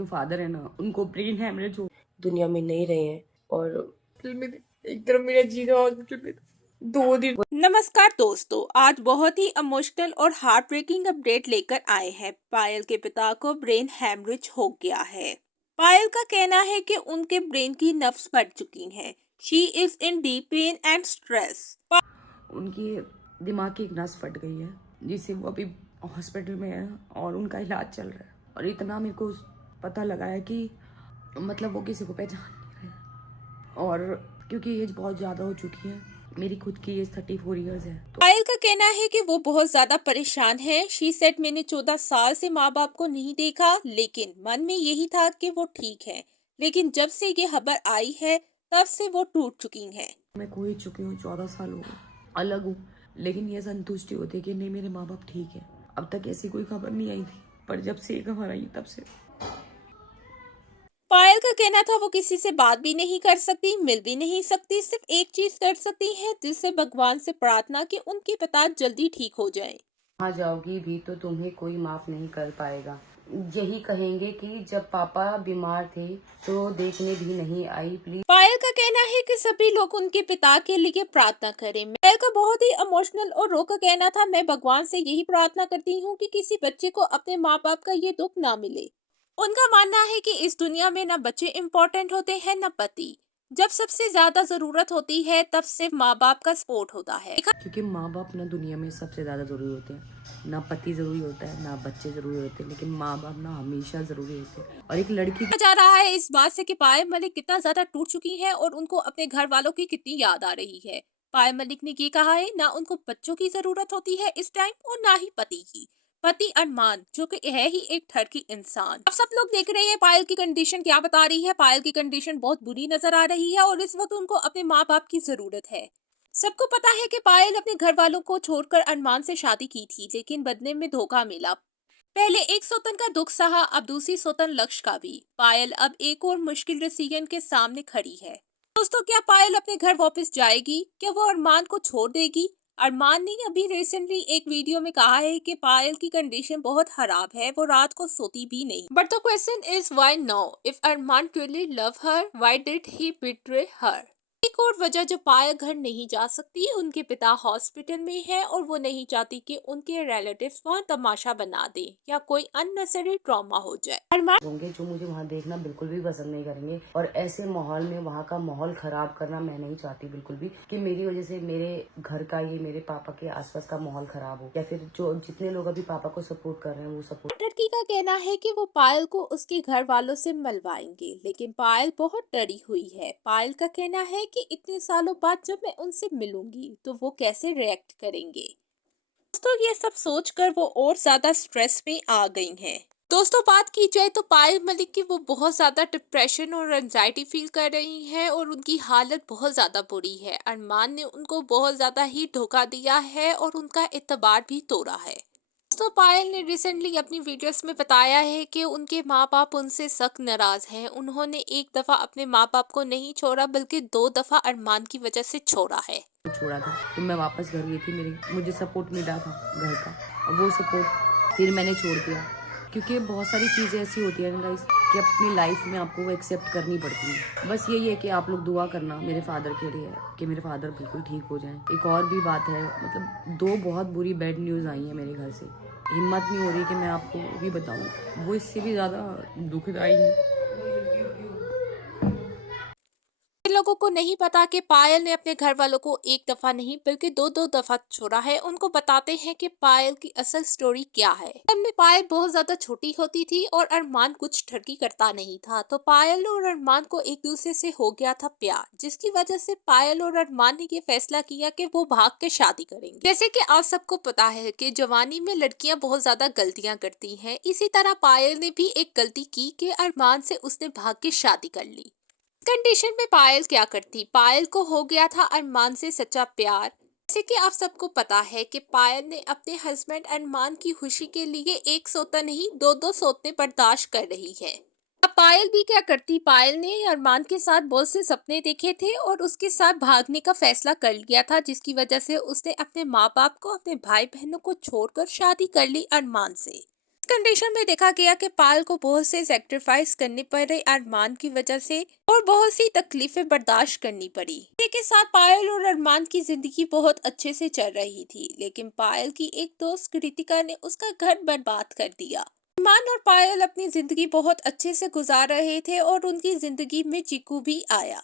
जो फादर है ना, उनको ब्रेन हैमरेज हो, दुनिया में नहीं रहे हैं और एक तरफ मेरा जीना हॉस्पिटल में 2 दिन। नमस्कार दोस्तों, आज बहुत ही इमोशनल और हार्ट ब्रेकिंग अपडेट लेकर आए हैं। पायल के पिता को ब्रेन हैमरेज हो गया है। पायल का कहना है कि उनके ब्रेन की नर्व्स फट चुकी हैं। She is in deep pain and stress. उनकी दिमाग की एक नस फट गई है, जिससे वो अभी हॉस्पिटल में है और उनका इलाज चल रहा है। और इतना मेरे को पता लगा है कि मतलब वो किसी को पहचान नहीं रहे, और क्योंकि एज बहुत ज़्यादा हो चुकी है, मेरी खुद की एज 34 ईयर्स है। तो पायल का कहना है कि वो बहुत ज्यादा परेशान है। शी सेड मैंने 14 साल से माँ बाप को नहीं देखा, लेकिन मन में यही था कि वो ठीक है। लेकिन जब से ये खबर आई है, तब से वो टूट चुकी हैं। मैं खो ही चुकी हूँ, 14 साल हो गए, अलग हूँ, लेकिन ये संतुष्टि होती है कि नहीं, मेरे माँ बाप ठीक है। अब तक ऐसी कोई खबर नहीं आई थी, पर जब से ये खबर आई तब से पायल का कहना था वो किसी से बात भी नहीं कर सकती, मिल भी नहीं सकती, सिर्फ एक चीज कर सकती है, जिससे भगवान से प्रार्थना कि उनके पिता जल्दी ठीक हो जाएं। वहाँ जाओगी भी तो तुम्हें कोई माफ नहीं कर पाएगा। यही कहेंगे कि जब पापा बीमार थे तो देखने भी नहीं आई। प्लीज। पायल का कहना है कि सभी लोग उनके पिता के लिए प्रार्थना करें। पायल का बहुत ही इमोशनल और रो का कहना था, मैं भगवान से यही प्रार्थना करती हूँ कि किसी बच्चे को अपने माँ बाप का ये दुख ना मिले। उनका मानना है कि इस दुनिया में न बच्चे इम्पोर्टेंट होते हैं न पति। जब सबसे ज्यादा जरूरत होती है तब सिर्फ माँ बाप का सपोर्ट होता है। क्योंकि माँ बाप ना दुनिया में सबसे ज़्यादा ज़रूरी होते हैं। ना पति ज़रूरी होता है, ना बच्चे ज़रूरी होते हैं, लेकिन माँ बाप ना हमेशा ज़रूरी होते हैं। और एक लड़की जा रहा है इस बात से कि पायल मलिक कितना ज्यादा टूट चुकी हैं और उनको अपने घर वालों की कितनी याद आ रही है। पायल मलिक ने ये कहा है, ना उनको बच्चों की जरूरत होती है इस टाइम और ना ही पति की। पति अरमान जो कि है ही एक ठरकी इंसान। अब सब लोग देख रहे हैं पायल की कंडीशन क्या बता रही है। पायल की कंडीशन बहुत बुरी नजर आ रही है और इस वक्त उनको अपने माँ बाप की जरूरत है। सबको पता है कि पायल अपने घर वालों को छोड़कर अरमान से शादी की थी, लेकिन बदले में धोखा मिला। पहले एक सौतन का दुख सहा, अब दूसरी सौतन लक्ष्य का भी। पायल अब एक और मुश्किल डिसीजन के सामने खड़ी है। दोस्तों, क्या पायल अपने घर वापस जाएगी? क्या वो अरमान को छोड़ देगी? अरमान ने अभी रिसेंटली एक वीडियो में कहा है कि पायल की कंडीशन बहुत खराब है, वो रात को सोती भी नहीं। But the question is why now? If Arman truly love her, why did he betray her? एक और वजह जो पायल घर नहीं जा सकती, उनके पिता हॉस्पिटल में है और वो नहीं चाहती कि उनके रिलेटिव्स वहाँ तमाशा बना दे या कोई अननेसेसरी ट्रॉमा हो जाए। अरमान होंगे जो मुझे वहाँ देखना बिल्कुल भी पसंद नहीं करेंगे, और ऐसे माहौल में वहाँ का माहौल खराब करना मैं नहीं चाहती बिल्कुल भी, कि मेरी वजह से मेरे घर का, ये मेरे पापा के आसपास का माहौल खराब हो, या फिर जो जितने लोग अभी पापा को सपोर्ट कर रहे हैं वो सपोर्ट। लड़की का कहना है कि वो पायल को उसके घर वालों से मिलवाएंगे, लेकिन पायल बहुत डरी हुई है। पायल का कहना है कि इतने सालों बाद जब मैं उनसे मिलूंगी तो वो कैसे रिएक्ट करेंगे। दोस्तों, ये सब सोचकर वो और ज्यादा स्ट्रेस में आ गई हैं। दोस्तों, बात की जाए तो पायल मलिक की वो बहुत ज्यादा डिप्रेशन और एंजाइटी फील कर रही हैं और उनकी हालत बहुत ज्यादा बुरी है। अरमान ने उनको बहुत ज्यादा ही धोखा दिया है और उनका एतबार भी तोड़ा है। दोस्तों, पायल ने रिसेंटली अपनी वीडियोस में बताया है कि उनके माँ बाप उनसे सख्त नाराज हैं। उन्होंने एक दफा अपने माँ बाप को नहीं छोड़ा, बल्कि 2 दफा अरमान की वजह से छोड़ा है। छोड़ा था कि मैं वापस घर गई थी, मुझे सपोर्ट मिला था घर का, और वो सपोर्ट फिर मैंने छोड़ दिया। क्योंकि बहुत सारी चीज़ें ऐसी होती है ना गाइस, कि अपनी लाइफ में आपको वो एक्सेप्ट करनी पड़ती है। बस यही है कि आप लोग दुआ करना मेरे फादर के लिए, कि मेरे फादर बिल्कुल ठीक हो जाएं। एक और भी बात है, मतलब 2 बहुत बुरी बैड न्यूज़ आई हैं मेरे घर से। हिम्मत नहीं हो रही कि मैं आपको भी बताऊं, वो इससे भी ज़्यादा दुखदाई है। लोगों को नहीं पता कि पायल ने अपने घर वालों को एक दफा नहीं बल्कि 2-2 दफा छोड़ा है। उनको बताते हैं कि पायल की असल स्टोरी क्या है। तब में पायल बहुत ज्यादा छोटी होती थी और अरमान कुछ ठरकी करता नहीं था, तो पायल और अरमान को एक दूसरे से हो गया था प्यार, जिसकी वजह से पायल और अरमान ने ये फैसला किया कि वो भाग के शादी करेंगे। जैसे कि आप सबको पता है कि जवानी में लड़कियां बहुत ज्यादा गलतियां करती हैं, इसी तरह पायल ने भी एक गलती की कि अरमान से उसने भाग के शादी कर ली। कंडीशन में पायल क्या करती? पायल को हो गया था अरमान से सच्चा प्यार। जैसे कि आप सबको पता है कि पायल ने अपने हस्बैंड अरमान की खुशी के लिए एक सोता नहीं 2-2 सोते बर्दाश्त कर रही है। अब पायल भी क्या करती? पायल ने अरमान के साथ बहुत से सपने देखे थे और उसके साथ भागने का फैसला कर लिया था, जिसकी वजह से उसने अपने माँ बाप को, अपने भाई बहनों को छोड़कर शादी कर ली अरमान से। कंडीशन में देखा गया कि पायल को बहुत से सेक्रीफाइस करने पड़े अरमान की वजह से और बहुत सी तकलीफें बर्दाश्त करनी पड़ी। इसी के साथ पायल और अरमान की जिंदगी बहुत अच्छे से चल रही थी, लेकिन पायल की एक दोस्त कृतिका ने उसका घर बर्बाद कर दिया। अरमान और पायल अपनी जिंदगी बहुत अच्छे से गुजार रहे थे और उनकी जिंदगी में चीकू भी आया।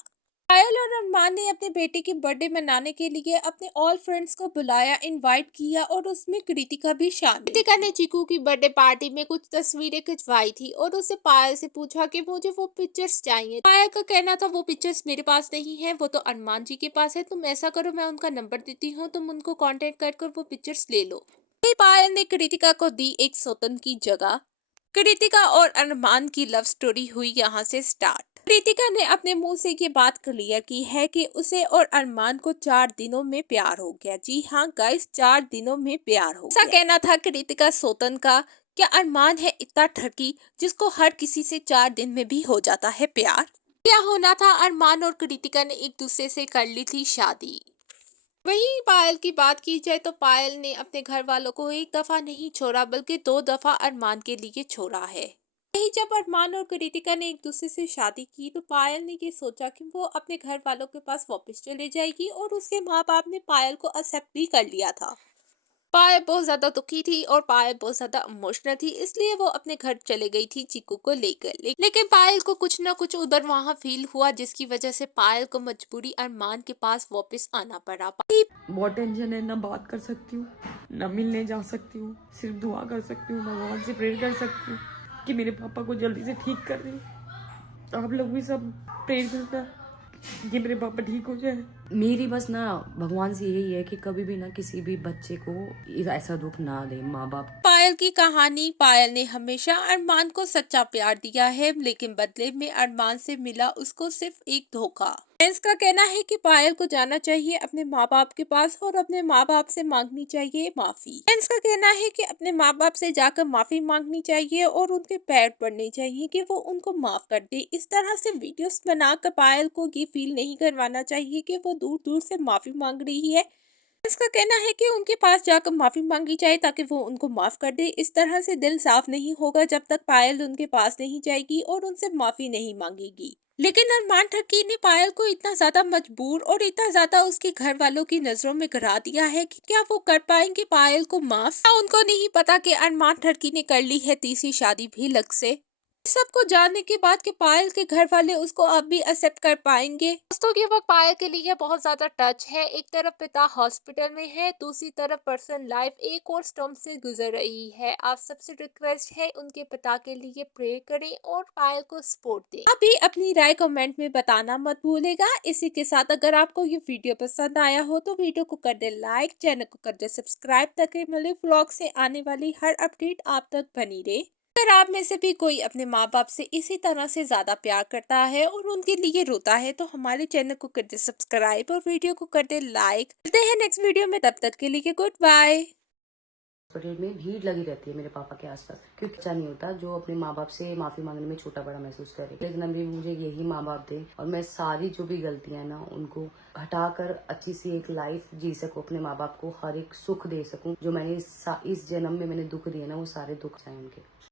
पायल और अरमान ने अपने बेटे की बर्थडे मनाने के लिए अपने ऑल फ्रेंड्स को बुलाया, इनवाइट किया और उसमें कृतिका भी शामिल। कृतिका ने चीकू की बर्थडे पार्टी में कुछ तस्वीरें खिंचवाई थी और उससे पायल से पूछा कि मुझे वो पिक्चर्स चाहिए। पायल का कहना था वो पिक्चर्स मेरे पास नहीं है, वो तो अरमान जी के पास है। तुम ऐसा करो, मैं उनका नंबर देती हूँ, तुम उनको कॉन्टेक्ट कर वो पिक्चर्स ले लो। पायल ने कृतिका को दी एक सौतन की जगह। कृतिका और अरमान की लव स्टोरी हुई यहाँ से स्टार्ट। कृतिका ने अपने मुंह से ये बात क्लियर की है कि उसे और अरमान को 4 दिनों में प्यार हो गया। जी हाँ गाइस, 4 दिनों में प्यार हो गया। ऐसा कहना था कृतिका सोतन का। क्या अरमान है इतना ठरकी जिसको हर किसी से 4 दिन में भी हो जाता है प्यार? क्या होना था, अरमान और कृतिका ने एक दूसरे से कर ली थी शादी। वहीं पायल की बात की जाए तो पायल ने अपने घर वालों को एक दफा नहीं छोड़ा बल्कि 2 दफा अरमान के लिए छोड़ा है। यही जब अरमान और कृतिका ने एक दूसरे से शादी की तो पायल ने ये सोचा कि वो अपने घर वालों के पास वापस चले जाएगी और उसके माँ बाप ने पायल को एक्सेप्ट भी कर लिया था। पायल बहुत ज्यादा दुखी थी और पायल बहुत ज्यादा इमोशनल थी, इसलिए वो अपने घर चले गई थी चीकू को लेकर। लेकिन पायल को कुछ ना कुछ उधर वहाँ फील हुआ जिसकी वजह से पायल को मजबूरी अरमान के पास वापस आना पड़ा। बहुत टेंशन है, ना बात कर सकती हूँ, ना मिलने जा सकती हूँ, सिर्फ दुआ कर सकती हूँ, भगवान से प्रेयर कर सकती हूँ कि मेरे पापा को जल्दी से ठीक कर दे। आप लोग भी सब प्रेयर करना कि मेरे पापा ठीक हो जाए। मेरी बस ना भगवान से यही है कि कभी भी ना किसी भी बच्चे को ऐसा दुख ना दे माँ बाप। पायल की कहानी। पायल ने हमेशा अरमान को सच्चा प्यार दिया है, लेकिन बदले में अरमान से मिला उसको सिर्फ एक धोखा। फ्रेंड्स का कहना है कि पायल को जाना चाहिए अपने माँ बाप के पास और अपने माँ बाप से मांगनी चाहिए माफी। फ्रेंड्स का कहना है कि अपने माँ बाप से जाकर माफी मांगनी चाहिए और उनके पैर पड़ने चाहिए कि वो उनको माफ कर दे। इस तरह से वीडियोस बनाकर पायल को ये फील नहीं करवाना चाहिए कि वो दूर दूर से माफी मांग रही है। इसका कहना है कि उनके पास जाकर माफी मांगी जाए ताकि वो उनको माफ कर दे। इस तरह से दिल साफ नहीं होगा जब तक पायल उनके पास नहीं जाएगी और उनसे माफी नहीं मांगेगी। लेकिन अरमान ठरकी ने पायल को इतना ज्यादा मजबूर और इतना ज्यादा उसके घर वालों की नजरों में गिरा दिया है कि क्या वो कर पाएंगे पायल को माफ? उनको नहीं पता कि अरमान ठरकी ने कर ली है तीसरी शादी भी लग से। सबको जानने के बाद कि पायल के घर वाले उसको अब भी एक्सेप्ट कर पाएंगे। दोस्तों के वक्त पायल के लिए बहुत ज्यादा टच है। एक तरफ पिता हॉस्पिटल में है, दूसरी तरफ पर्सनल लाइफ एक और स्टॉर्म से गुजर रही है। आप सबसे रिक्वेस्ट है उनके पिता के लिए प्रे करें और पायल को सपोर्ट दें। अभी अपनी राय कमेंट में बताना मत भूलेगा। इसी के साथ अगर आपको ये वीडियो पसंद आया हो तो वीडियो को कर दे लाइक, चैनल को कर दे सब्सक्राइब ताकि मलिक व्लॉग से आने वाली हर अपडेट आप तक बनी रहे। अगर आप में से भी कोई अपने माँ बाप से इसी तरह से ज्यादा प्यार करता है और उनके लिए रोता है तो हमारे चैनल को कर दे सब्सक्राइब और वीडियो को कर दे लाइक। मिलते हैं नेक्स्ट वीडियो में, तब तक के लिए गुड बाय। हॉस्पिटल में भीड़ लगी रहती है मेरे पापा के आसपास, क्योंकि अच्छा नहीं होता जो अपने माँ बाप से माफी मांगने में छोटा बड़ा महसूस करे। लेकिन अभी मुझे यही माँ बाप दे और मैं सारी जो भी गलतियां ना उनको हटाकर अच्छी सी एक लाइफ जी सकूं, अपने माँ बाप को हर एक सुख दे सकूं जो मैंने इस जन्म में मैंने दुख दिए ना वो सारे दुख चाहे उनके।